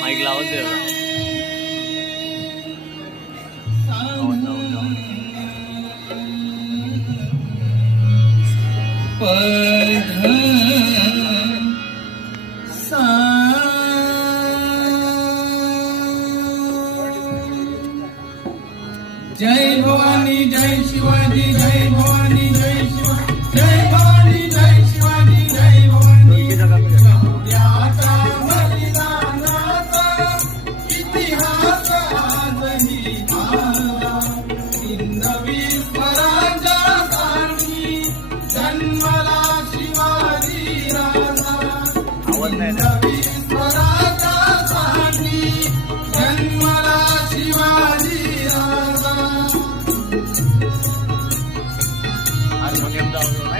Mic लावत दे आता. जय भवानी जय शिवाजी जय भवानी जय आवाज नाही ना. हिंदवी स्वराज्यासाठी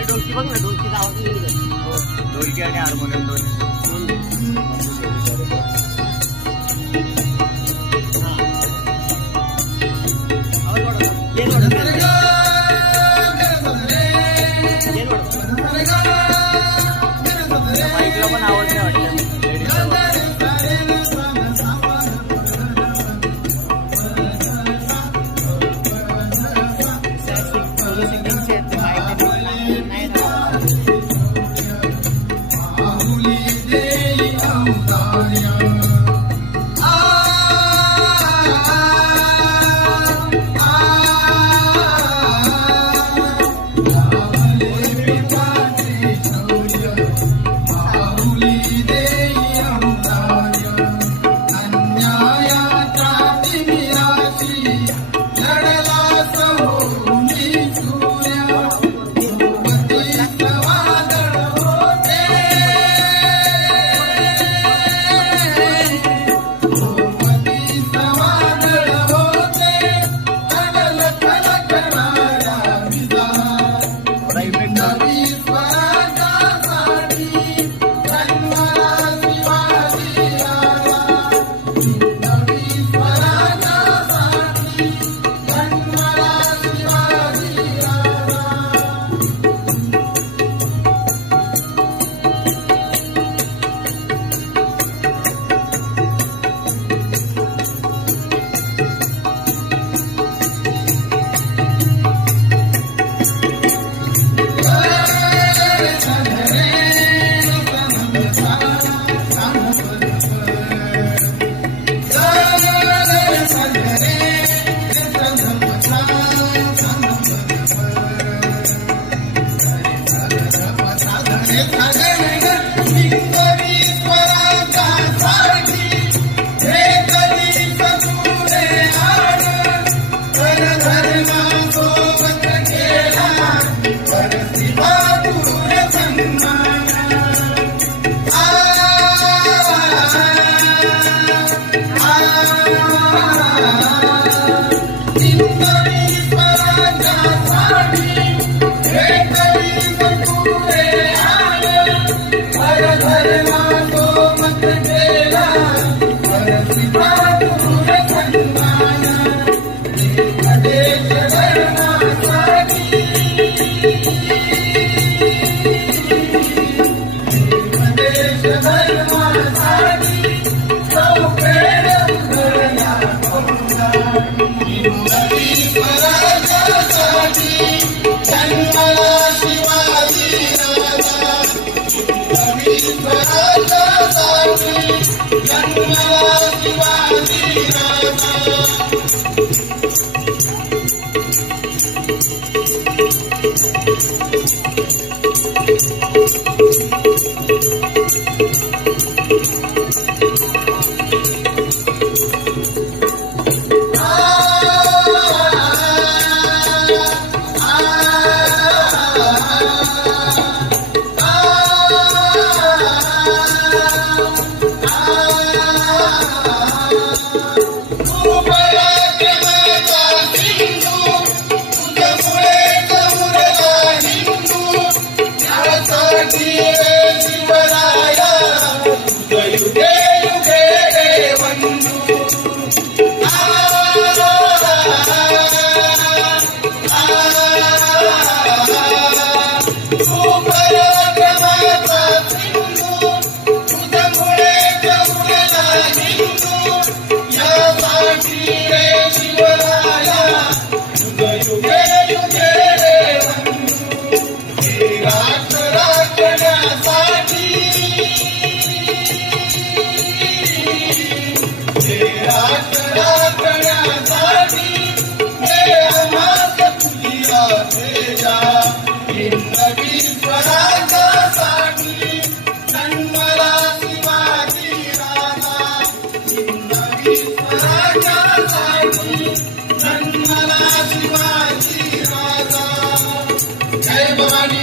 डोलकी बघ ना डोलकी आवाज हो, डोलकी आणि हार्मोनियम दोन्ही Thank you. see.